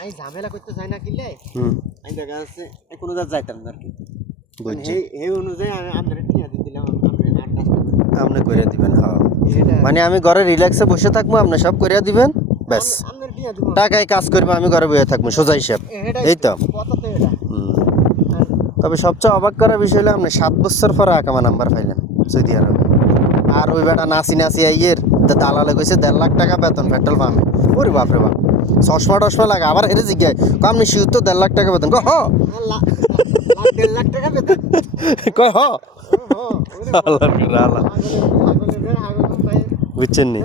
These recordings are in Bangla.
আমি ঝামেলা করতে চাই না কিনলে আমি দেখা যাচ্ছে কোনো জাত যাইতাম না আর কি এই অনুযায়ী আমি আপনার টিয়া দিয়ে দিলাম আপনি করে দিবেন। হ্যাঁ মানে আমি ঘরে রিল্যাক্সে বসে থাকবো, আপনি সব করে দিবেন, ব্যাস টাকায় কাজ করবো, আমি ঘরে বসে থাকবো, সোজা হিসাব। এই তো। তবে সবচেয়ে অবাক করার বিষয় হলো আপনি 7 বছর পরে আকামা নাম্বার পাইলেন সৌদি আরবে। আর ওই বেটা নাচি নাচি আইয়ের দালালে কইছে 1.5 লাখ টাকা বেতন পেট্রোল পাম্পে। ওরে বাপরে বাপ, চশমা টশমা লাগে। আবার হেরে জিজ্ঞায় আপনি শিউর তো 1.5 লাখ টাকা বেতন। হ 1.5 লাখ টাকা বেতন কয় হ বুঝছেন নি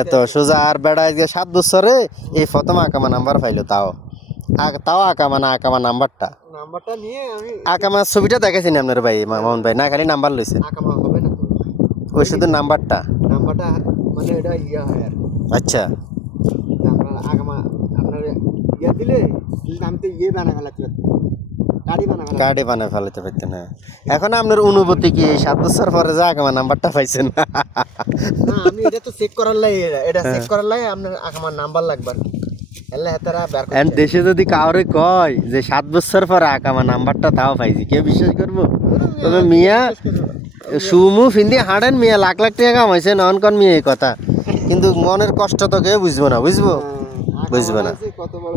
এত সোজা। আর বেড়া 7 বছরে এই প্রথম আকামা নাম্বার পাইলো, তাও আকামা না, আকামা নাম্বারটা নিয়ে আমি আকামার ছবিটা দেখাইছেন আপনার ভাই মামুন ভাই, না খালি নাম্বার লইছে? আকামা হবে না ওই শুধু নাম্বারটা মানে এটা ইয়া হয় আর আচ্ছা। আপনার আকামা আপনার ইয়া দিলে আমি তো ইয়ে বানা ফেলাচ্ছি, কার্ডে বানায় ফেলাতে পারতেন। হ্যাঁ, এখন আপনার অনুভূতি কি 7 বছর পরে যা আকামা নাম্বারটা পাইছেন? না আমি এটা তো চেক করার লাগে, এটা চেক করার লাগে আপনার আকামার নাম্বার লাগবে আর কি। দেশে যদি কাউরে কয় যে 7 বছর পরে আকামা নাম্বারটা তাও পাইছি, কেউ বিশ্বাস করবো? তবে মিয়া সুমু ফিন্দি হাঁটেন, মিয়া লাখ লাখ টাকা কামাইছে নন কন মিয়া এই কথা, কিন্তু মনের কষ্ট তো কেউ বুঝবো না, বুঝবো না। কত বড়